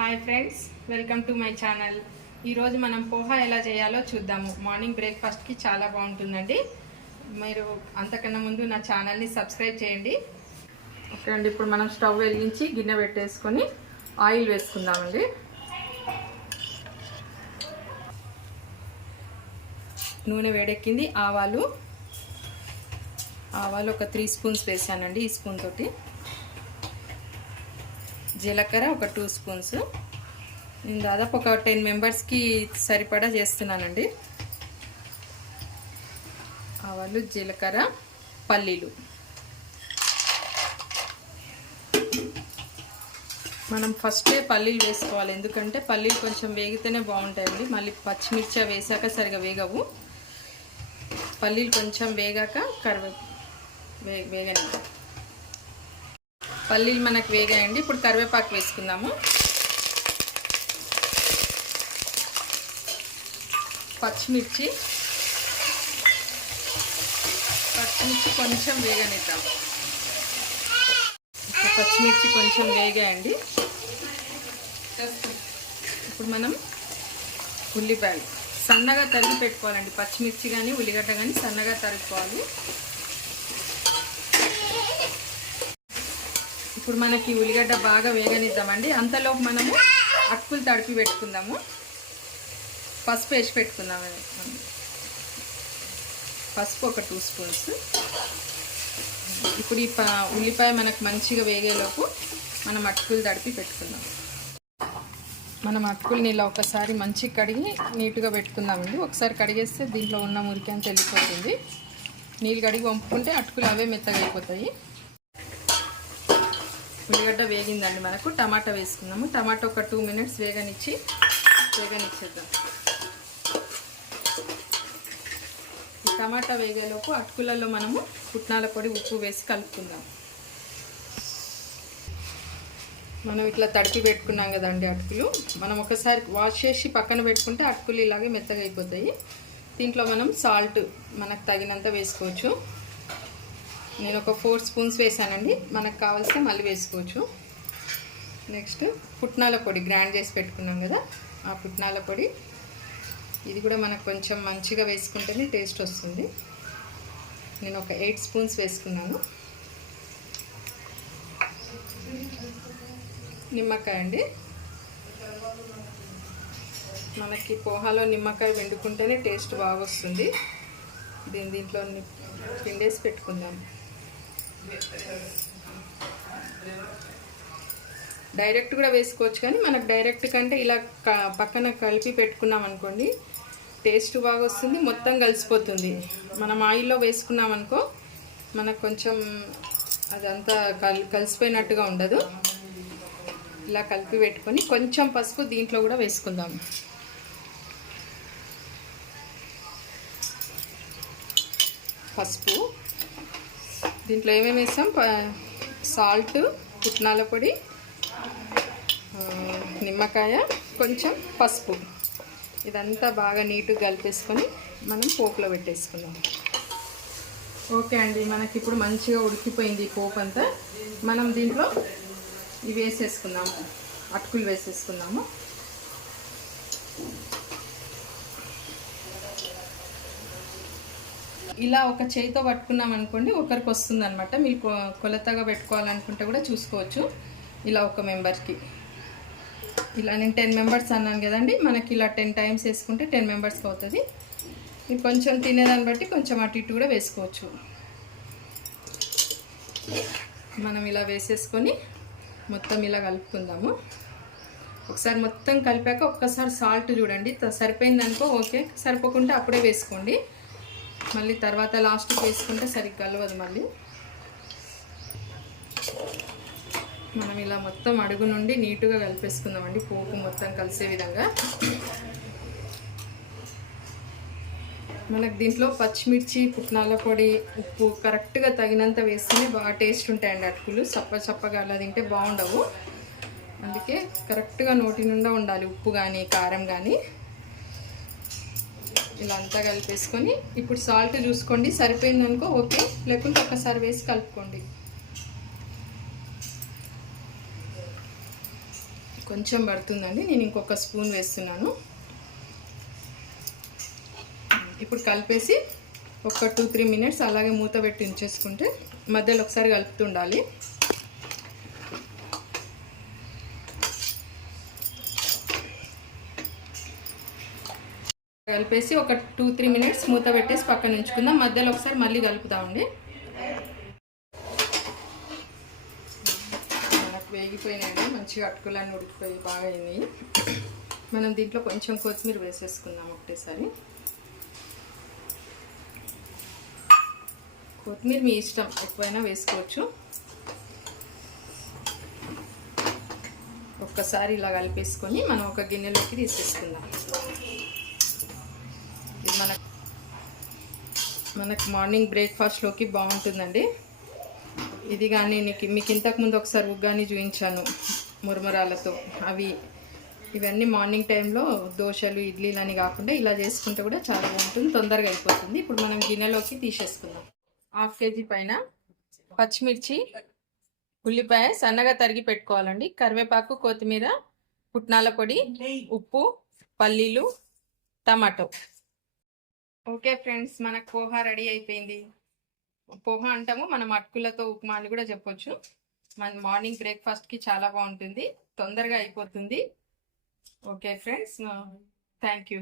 Hi friends, welcome to my channel. ఈరోజు మనం పోహా ఎలా చేయాలో చూద్దాము. మార్నింగ్ బ్రేక్ఫాస్ట్కి చాలా బాగుంటుందండి. మీరు అంతకన్నా ముందు నా ఛానల్ని సబ్స్క్రైబ్ చేయండి. ఓకే అండి, ఇప్పుడు మనం స్టవ్ వెలిగించి గిన్నె పెట్టేసుకొని ఆయిల్ వేసుకుందామండి. నూనె వేడెక్కింది. ఆవాలు ఒక 3 స్పూన్స్ వేసానండి ఈ స్పూన్ తోటి. జీలకర్ర ఒక 2 స్పూన్స్. నేను దాదాపు ఒక 10 మెంబర్స్కి సరిపడా చేస్తున్నానండి. ఆవాలు, జీలకర్ర, పల్లీలు. మనం ఫస్టే పల్లీలు వేసుకోవాలి, ఎందుకంటే పల్లీలు కొంచెం వేగితేనే బాగుంటాయండి. మళ్ళీ పచ్చిమిర్చి వేసాక సరిగా వేగవు. పల్లీలు కొంచెం వేగాక వేగని పల్లీలు మనకు వేగాయండి. ఇప్పుడు కరివేపాకు వేసుకుందాము. పచ్చిమిర్చి కొంచెం వేగనిద్దాం. పచ్చిమిర్చి కొంచెం వేగాయండి. ఇప్పుడు మనం ఉల్లిపాయలు సన్నగా తరిగి పెట్టుకోవాలండి. పచ్చిమిర్చి కానీ ఉల్లిగడ్డ కానీ సన్నగా తరుక్కోవాలి. ఇప్పుడు మనకి ఉల్లిగడ్డ బాగా వేగనిద్దామండి. అంతలోపు మనము అటుకులు తడిపి పెట్టుకుందాము. పసుపు వేసి పెట్టుకుందాము. పసుపు ఒక 2 స్పూన్స్. ఇప్పుడు ఈ ఉల్లిపాయ మనకు మంచిగా వేగేలోపు మనం అటుకులు తడిపి పెట్టుకుందాం. మనం అటుకులు నీళ్ళ ఒకసారి మంచిగా కడిగి నీట్గా పెట్టుకుందామండి. ఒకసారి కడిగేస్తే దీంట్లో ఉన్న మురికి అంతా వెళ్ళిపోతుంది. నీళ్ళు కడిగి వంపుకుంటే అటుకులు అవే మెత్తగా అయిపోతాయి. ఉల్లిగడ్డ వేగిందండి. మనకు టమాటా వేసుకుందాము. టమాటా ఒక 2 మినిట్స్ వేగనిచ్చేద్దాం. టమాటా వేగేలోపు అటుకులలో మనము పుట్నాల పొడి, ఉప్పు వేసి కలుపుకుందాం. మనం ఇట్లా తడిపి పెట్టుకున్నాం కదండి అటుకులు. మనం ఒకసారి వాష్ చేసి పక్కన పెట్టుకుంటే అటుకులు ఇలాగే మెత్తగా అయిపోతాయి. దీంట్లో మనం సాల్ట్ మనకు తగినంత వేసుకోవచ్చు. నేను ఒక 4 స్పూన్స్ వేసానండి. మనకు కావాల్సిన మళ్ళీ వేసుకోవచ్చు. నెక్స్ట్ పుట్నాల పొడి గ్రైండ్ చేసి పెట్టుకున్నాం కదా, ఆ పుట్నాల పొడి. ఇది కూడా మనకు కొంచెం మంచిగా వేసుకుంటేనే టేస్ట్ వస్తుంది. నేను ఒక 8 స్పూన్స్ వేసుకున్నాను. నిమ్మకాయ అండి. మనకి పోహాలో నిమ్మకాయ పిండుకుంటేనే టేస్ట్ బాగా వస్తుంది. దీంట్లో పిండేసి పెట్టుకుందాం. డైరెక్ట్ కూడా వేసుకోవచ్చు, కానీ మనకు డైరెక్ట్ కంటే ఇలా పక్కన కలిపి పెట్టుకున్నాం అనుకోండి టేస్ట్ బాగా వస్తుంది, మొత్తం కలిసిపోతుంది. మనం ఆయిల్లో వేసుకున్నాం అనుకో మనకు కొంచెం అదంతా కలిసిపోయినట్టుగా ఉండదు. ఇలా కలిపి పెట్టుకొని కొంచెం పసుపు దీంట్లో కూడా వేసుకుందాం. పసుపు దీంట్లో ఏమేమి వేసాం? సాల్ట్, పుట్నాల పొడి, నిమ్మకాయ, కొంచెం పసుపు. ఇదంతా బాగా నీట్గా కలిపేసుకొని మనం పోపులో పెట్టేసుకుందాం. ఓకే అండి, మనకి ఇప్పుడు మంచిగా ఉడికిపోయింది ఈ పోపు అంతా. మనం దీంట్లో ఇవి వేసేసుకుందాము. అటుకులు వేసేసుకుందాము. ఇలా ఒక చేయితో పట్టుకున్నాం అనుకోండి ఒకరికి వస్తుంది అనమాట. మీరు కొలతగా పెట్టుకోవాలనుకుంటే కూడా చూసుకోవచ్చు. ఇలా ఒక మెంబర్కి ఇలా నేను 10 మెంబర్స్ అన్నాను కదండి. మనకి ఇలా 10 టైమ్స్ వేసుకుంటే 10 మెంబర్స్కి అవుతుంది. మీరు కొంచెం తినేదాన్ని బట్టి కొంచెం అటు ఇటు కూడా వేసుకోవచ్చు. మనం ఇలా వేసేసుకొని మొత్తం ఇలా కలుపుకుందాము. ఒకసారి మొత్తం కలిపాక ఒక్కసారి సాల్ట్ చూడండి, సరిపోయిందనుకో ఓకే, సరిపోకుంటే అప్పుడే వేసుకోండి. మళ్ళీ తర్వాత లాస్ట్కి వేసుకుంటే సరిగ్గా కలవదు. మళ్ళీ మనం ఇలా మొత్తం అడుగు నుండి నీట్గా కలిపేసుకుందామండి, పోపు మొత్తం కలిసే విధంగా. మనకు దీంట్లో పచ్చిమిర్చి, పుట్నాల పొడి, ఉప్పు కరెక్ట్గా తగినంత వేస్తేనే బాగా టేస్ట్ ఉంటాయండి అటుకులు. చప్పగా అలా తింటే బాగుండవు. అందుకే కరెక్ట్గా నోటి నిండా ఉండాలి ఉప్పు కానీ కారం కానీ. ఇలా అంతా కలిపేసుకొని ఇప్పుడు సాల్ట్ చూసుకోండి, సరిపోయిందనుకో ఓకే, లేకుంటే ఒకసారి వేసి కలుపుకోండి. కొంచెం పడుతుందండి, నేను ఇంకొక స్పూన్ వేస్తున్నాను. ఇప్పుడు కలిపేసి ఒక 2-3 మినిట్స్ అలాగే మూత పెట్టి ఉంచేసుకుంటే మధ్యలో ఒకసారి కలుపుతుండాలి. కలిపేసి ఒక 2-3 మినిట్స్ మూత పెట్టేసి పక్కన ఉంచుకుందాం. మధ్యలో ఒకసారి మళ్ళీ కలుపుదామండి. మనకు వేగిపోయినాయండి, మంచిగా అటుకులన్నీ ఉడికిపోయి బాగా అయినాయి. మనం దీంట్లో కొంచెం కొత్తిమీర వేసేసుకుందాం ఒకటేసారి. కొత్తిమీర మీ ఇష్టం, ఎక్కువైనా వేసుకోవచ్చు. ఒక్కసారి ఇలా కలిపేసుకొని మనం ఒక గిన్నెలోకి తీసేసుకుందాం. ఇది మనకు మార్నింగ్ బ్రేక్ఫాస్ట్లోకి బాగుంటుందండి ఇది. కానీ మీకు ఇంతకుముందు ఒకసారి ఉగ్గాని చూపించాను మురమరాలతో, ఇవన్నీ మార్నింగ్ టైంలో దోశలు ఇడ్లీలు అని కాకుండా ఇలా చేసుకుంటే కూడా చాలా బాగుంటుంది, తొందరగా అయిపోతుంది. ఇప్పుడు మనం గిన్నెలోకి తీసేసుకుందాం. 1/2 kg పైన పచ్చిమిర్చి, ఉల్లిపాయ సన్నగా తరిగి పెట్టుకోవాలండి, కరివేపాకు, కొత్తిమీర, పుట్నాల పొడి, ఉప్పు, పల్లీలు, టమాటో. ఓకే ఫ్రెండ్స్, మనకు పోహా రెడీ అయిపోయింది. పోహా అంటాము మనం, అటుకులతో ఉప్మా అని కూడా చెప్పొచ్చు. మన మార్నింగ్ బ్రేక్ఫాస్ట్కి చాలా బాగుంటుంది, తొందరగా అయిపోతుంది. Okay friends, thank you.